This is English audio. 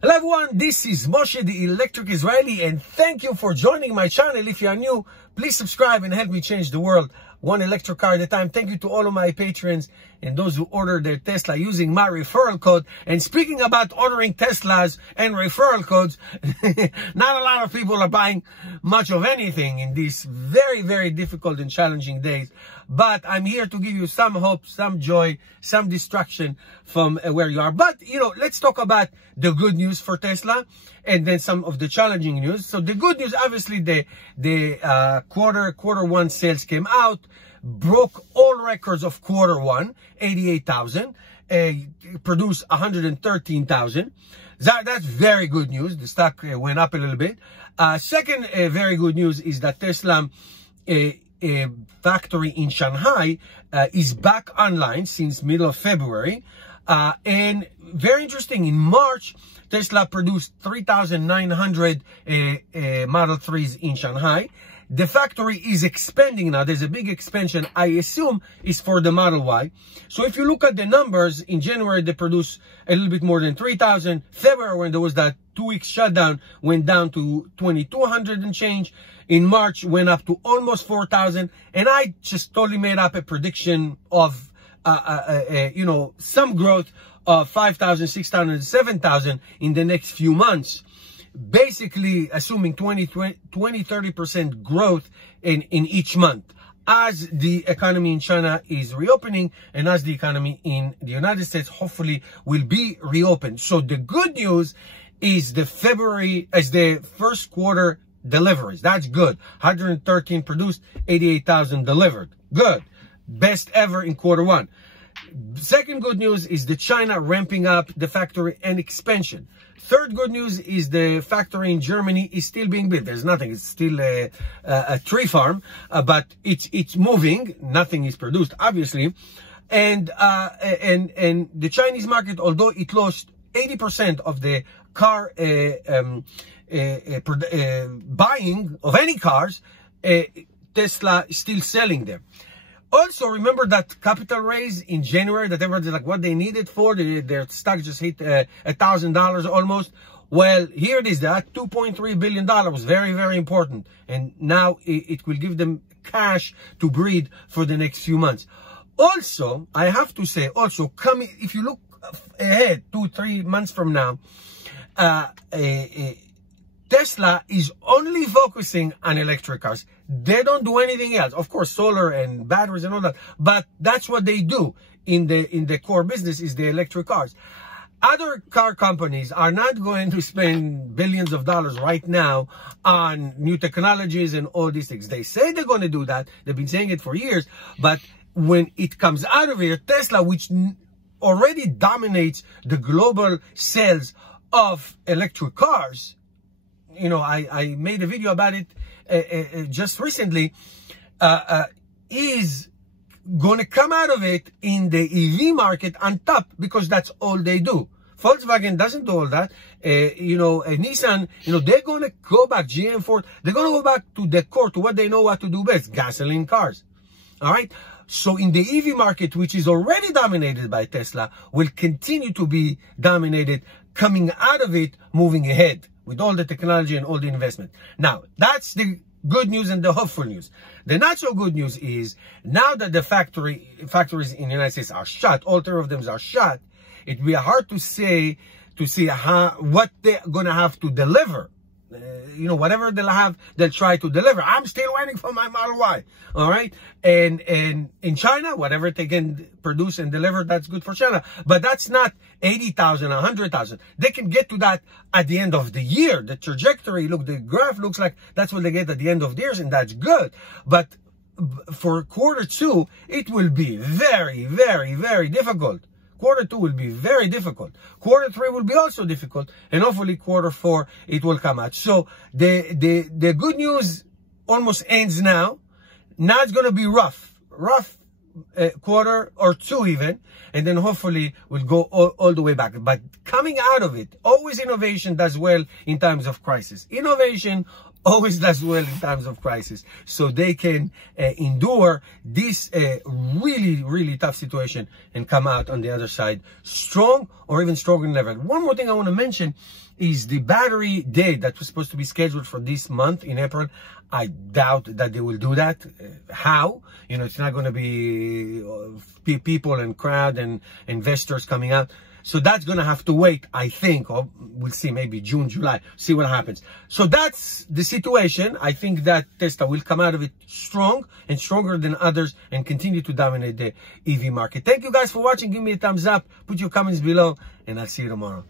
Hello everyone, this is Moshe the Electric Israeli, and thank you for joining my channel. If you are new, please subscribe and help me change the world one electric car at a time. Thank you to all of my patrons and those who ordered their Tesla using my referral code. And speaking about ordering Teslas and referral codes, not a lot of people are buying much of anything in these very, very difficult and challenging days. But I'm here to give you some hope, some joy, some distraction from where you are. But, let's talk about the good news for Tesla and then some of the challenging news. So the good news, obviously, the quarter one sales came out, broke all records of quarter one, 88,000, produced 113,000. That's very good news. The stock went up a little bit. Second very good news is that Tesla factory in Shanghai is back online since middle of February. And very interesting, in March, Tesla produced 3,900 Model 3s in Shanghai. The factory is expanding now. There's a big expansion, I assume, is for the Model Y. So if you look at the numbers, in January, they produced a little bit more than 3,000. February, when there was that 2-week shutdown, went down to 2,200 and change. In March, went up to almost 4,000. And I just totally made up a prediction of, some growth of 5,000, 6,000, 7,000 in the next few months. Basically, assuming 30% growth in each month as the economy in China is reopening and as the economy in the United States hopefully will be reopened. So the good news is the first quarter deliveries. That's good. 113 produced, 88,000 delivered. Good. Best ever in quarter one. Second good news is the China ramping up the factory and expansion. Third good news is the factory in Germany is still being built. There's nothing. It's still a tree farm, but it's moving. Nothing is produced, obviously. And the Chinese market, although it lost 80% of the car buying of any cars, Tesla is still selling them. Also, remember that capital raise in January that everyone's like, what they need it for? Their stock just hit $1,000 almost. Well, here it is. That $2.3 billion was very, very important. And now it will give them cash to breathe for the next few months. Also, I have to say, if you look ahead 2-3 months from now, Tesla is only focusing on electric cars. They don't do anything else. Of course, solar and batteries and all that, but that's what they do in the core business is the electric cars. Other car companies are not going to spend billions of dollars right now on new technologies and all these things. They say they're going to do that. They've been saying it for years, but when it comes out of here, Tesla, which already dominates the global sales of electric cars, I made a video about it just recently, is going to come out of it in the EV market on top because that's all they do. Volkswagen doesn't do all that. Nissan, they're going to go back, GM, Ford, they're going to go back to the core, to what they know what to do best, gasoline cars. All right? So in the EV market, which is already dominated by Tesla, will continue to be dominated coming out of it, moving ahead with all the technology and all the investment. Now, that's the good news and the hopeful news. The not so good news is now that the factories in the United States are shut, all 3 of them are shut, it will be hard to see what they're going to have to deliver. Whatever they'll have, they'll try to deliver. I'm still waiting for my Model Y. All right. And in China, whatever they can produce and deliver, that's good for China. But that's not 80,000, 100,000. They can get to that at the end of the year. The trajectory, look, the graph looks like that's what they get at the end of the year, and that's good. But for quarter two, it will be very, very, very difficult. Quarter two will be very difficult. Quarter three will be also difficult. And hopefully quarter four, it will come out. So the good news almost ends now. Now it's going to be rough quarter or two even. And then hopefully we'll go all the way back. But coming out of it, always innovation does well in times of crisis. Innovation always does well in times of crisis. So they can endure this really, really tough situation and come out on the other side strong, or even stronger than ever. One more thing I want to mention is the battery day that was supposed to be scheduled for this month in April. I doubt that they will do that. How? You know, it's not going to be people and crowd and investors coming out. So that's going to have to wait, I think, or we'll see, maybe June, July, see what happens. So that's the situation. I think that Tesla will come out of it strong and stronger than others and continue to dominate the EV market. Thank you guys for watching. Give me a thumbs up, put your comments below, and I'll see you tomorrow.